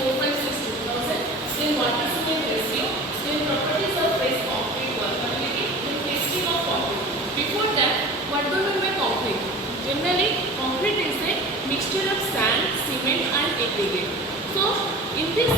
456/2000, then water cement ratio, then properties of fresh concrete workability, then testing of concrete. Before that, what do we mean by concrete? Generally, concrete is a mixture of sand, cement and aggregate. So, in this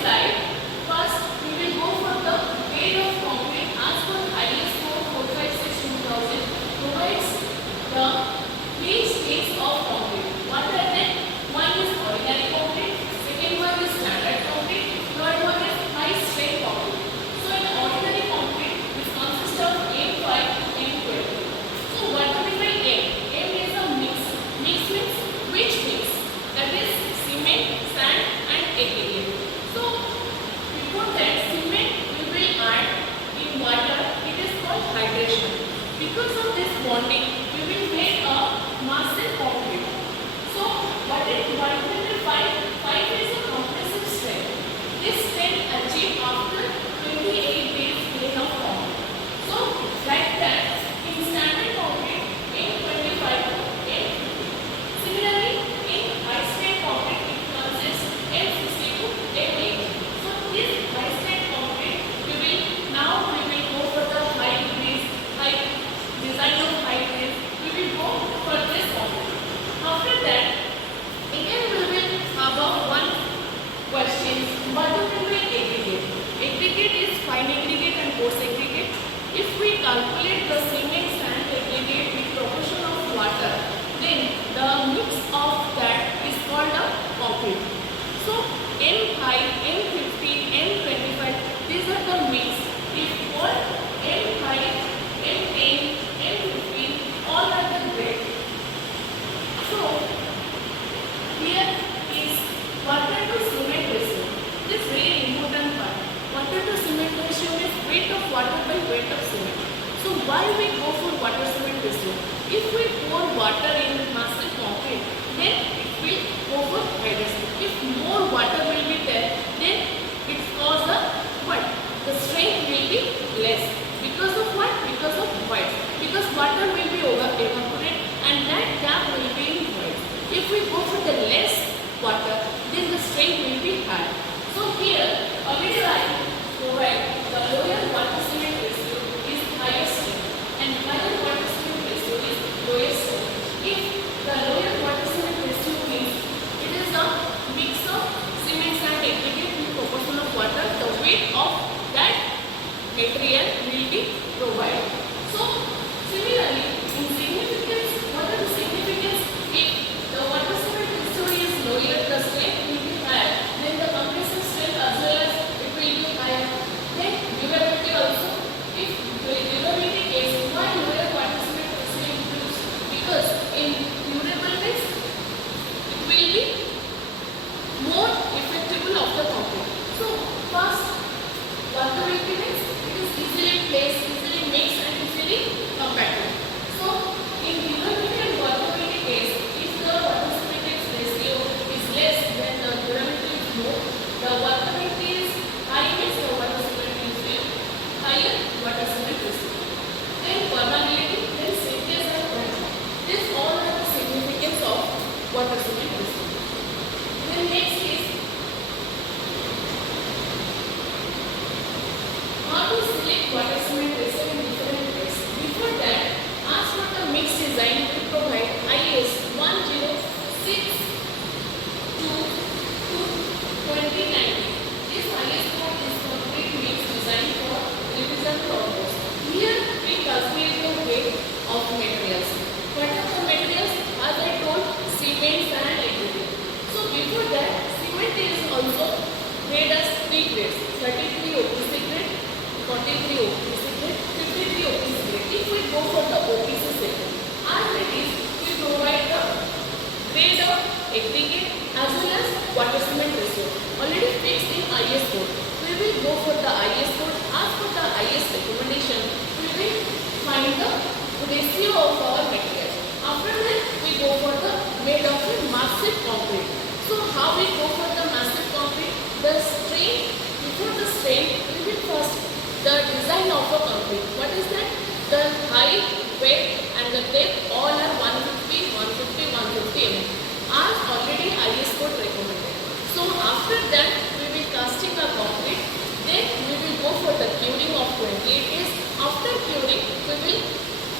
slide, first we will go for the grade of concrete as per IS code 456/2000 provides the three stages of concrete. What are they? One is ordinary concrete, second one is standard concrete, third one is high strength concrete. So in ordinary concrete, this consists of M5 to M20. So what do we mean by M? M is a mix. Mix means which mix? That is cement, sand and aggregate. So before that, cement we will add in water. It is called hydration. Because of this bonding, we will make a massive concrete. So what is 105? 5 is a compressive strength. This strength achieved after 28 days gain of concrete. So like that, in standard concrete, M25 to M50. Similarly, in high strength concrete, it consists M60 to M80. So this high strength concrete, we will go for the high design of high grade. We will go for this concrete. After that, again we will have one question. What do we mean aggregate? Aggregate is fine aggregate and coarse aggregate. If we calculate the cement sand aggregate with proportion of water, then the mix of that is called a concrete. So M5, M50, M25, these are the mix. If for M5, M10, M15, all are the grade. So here is water to cement ratio. This is very important part. Water to cement ratio is weight of water by weight of cement. So why we go for water cement ratio? If we pour water in massive concrete, then it will go for hydration. If more water will be there, then it cause a what? The strength will be less. Because of what? Because of void. Because water will be evaporate and that gap will be in void. If we go for the less water, then the strength will be high. So here, already I provide the lower water cement ratio is higher strength and higher water cement ratio is lower strength. If the lower water cement ratio means it is a mix of cement and aggregate with proportion of water, the weight of that material will be provided. So similarly, in significance, what are the significance? If the water cement ratio is lower, the strength will be higher. Then the compressive strength as well as it will be higher. Then durability also. If the durability is why lower water cement ratio improves? Because in durable means it will be more effective of the concrete. So first, workability means it is easily placed, easily mixed and easily compacted. So in durability and workability case, if the water cement ratio is less then the durability is more, the workability is high means the water cement is higher water cement ratio. Then permeability, then safety and control. These all are the significance of water cement ratio. Then next is how to select water cement ratio in different ways. Before that, ask for the mix design to provide IS 106/2019. This IS code is complete mix design for revision purpose. Here we calculate the weight of materials. What are the materials? As I told, cement and aggregate. So before that, cement is also made as 3 grades: 33 OPC grade, 43 OPC grade, 53 OPC grade. If we go for the OPC segment, as it is, we provide the grade of aggregate as well as water cement ratio already fixed in IS code. We will go for the IS code. As for the IS recommendation, we will find the ratio of our material. After that, we go for the made of a massive concrete. So how we go for the massive concrete? The strain, before the strain, we will first the design of a concrete. What is that? The height, weight and the depth all are 150, 150, 150 mm. As already IS After that, we will casting a concrete. Then we will go for the curing of 28 days. After curing, we will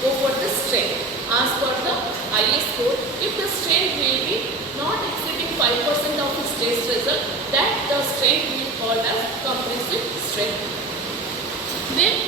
go for the strength. As per the IS code, if the strength will be not exceeding 5% of its test result, that the strength will be called as compressive strength. Then,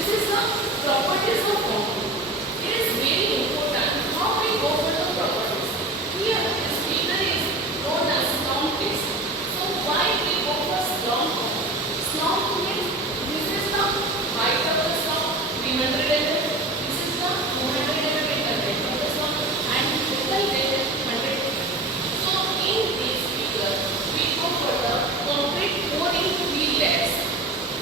this is the properties of concrete. It is very important how we go for the properties. Here, this figure is known as slump test. So, why we go for slump? Slump means this is the height of the slump, 300 mm. This is the 200 mm interval of the slump, and total depth is 100 mm. So, in this figure, we go for the concrete pouring 3 layers.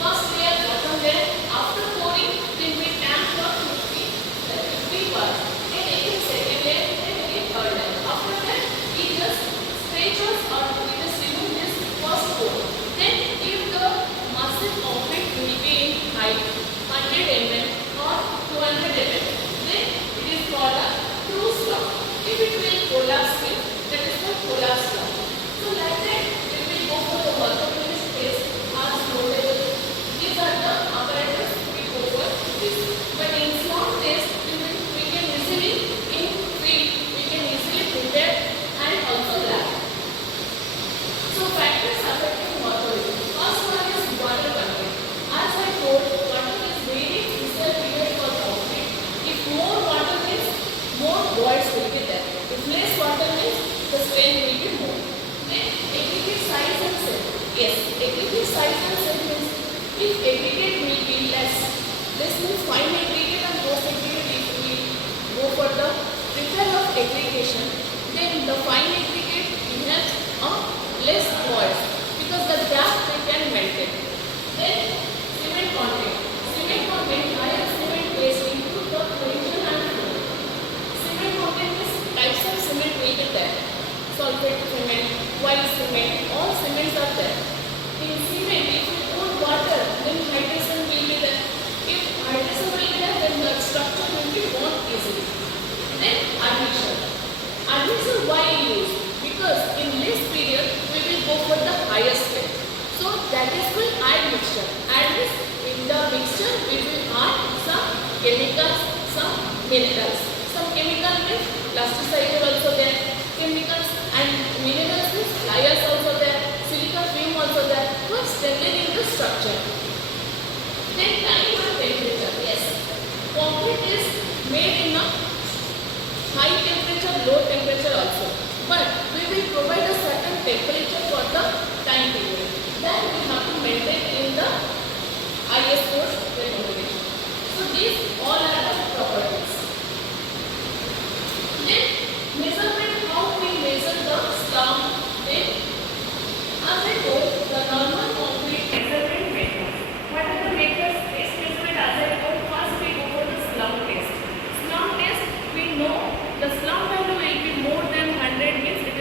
First layer, bottom layer. After pouring, then we tamp the 50 parts. Then again second layer, then again third layer. After that, we just stretch or we just remove this first pour. Then if the massive concrete will be in height 100 mm or 200 mm, then it is called a true slump. If it will collapse, that is called collapse slump. So like that, we will go for the orthopedic test as low level. These are the apparatus we go for this. But in slump test, we can easily in field, we can easily prepare and also lab. So factors affecting mortality. First one is water content. As I told, water is very crucial period for concrete. If more water means more voids will be there. If less water means the strain will be more. Then aggregate size and set. Yes, aggregate size and set means if aggregate will be less, this means fine aggregate and coarse aggregate. If we go for the repair of aggregation, then the fine aggregate will have a less void because the gap we can maintain. Then cement content. Cement content, higher cement placed into the collision and flow. Cement content is types of cement will be there. Sulfate cement, white cement, all cements are there. In cement, if you put water, then hydration will be there. If hydration will be there, then the structure will be worn easily. Then admixture. Admixture why use? Because in this period, we will go for the highest strength. So that is called admixture. Add this in the mixture, we will add some chemicals, some minerals. Some chemical means plasticizer also there, chemicals and minerals means flyers also there, silica film also there, for strengthening the structure. Then time and temperature. Yes, concrete is made in a high temperature, low temperature also. But we will provide a certain temperature for the time period. Then we have to maintain in the IS code recommendation. So these all are the properties. Then measurement, how we measure the slump. Then as I told, the normal concrete measurement methods. What are the methods? Test measurement as I told, first we go for the slump test. Slump test, we know the slump value will be more than 100 means it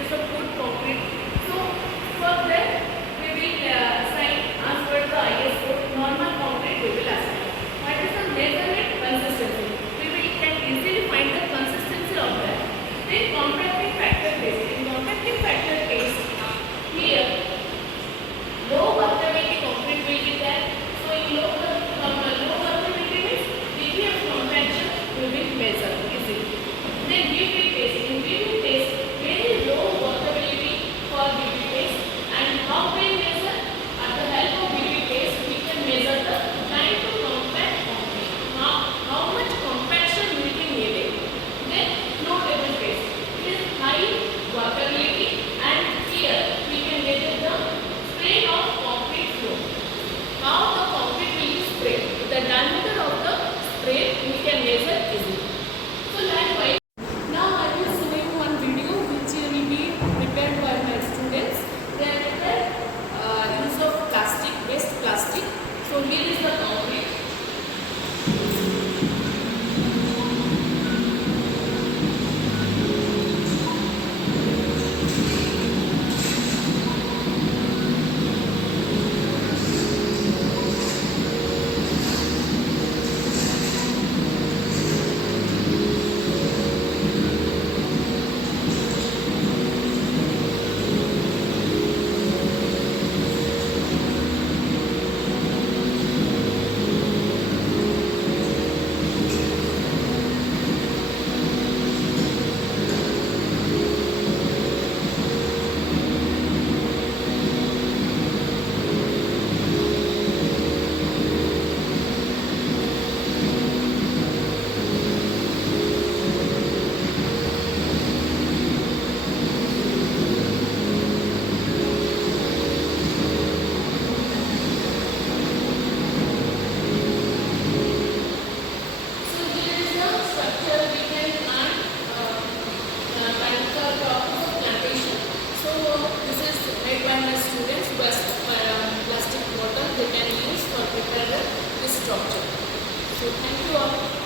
made by my students. Plastic bottle they can use for prepare this structure. So thank you all.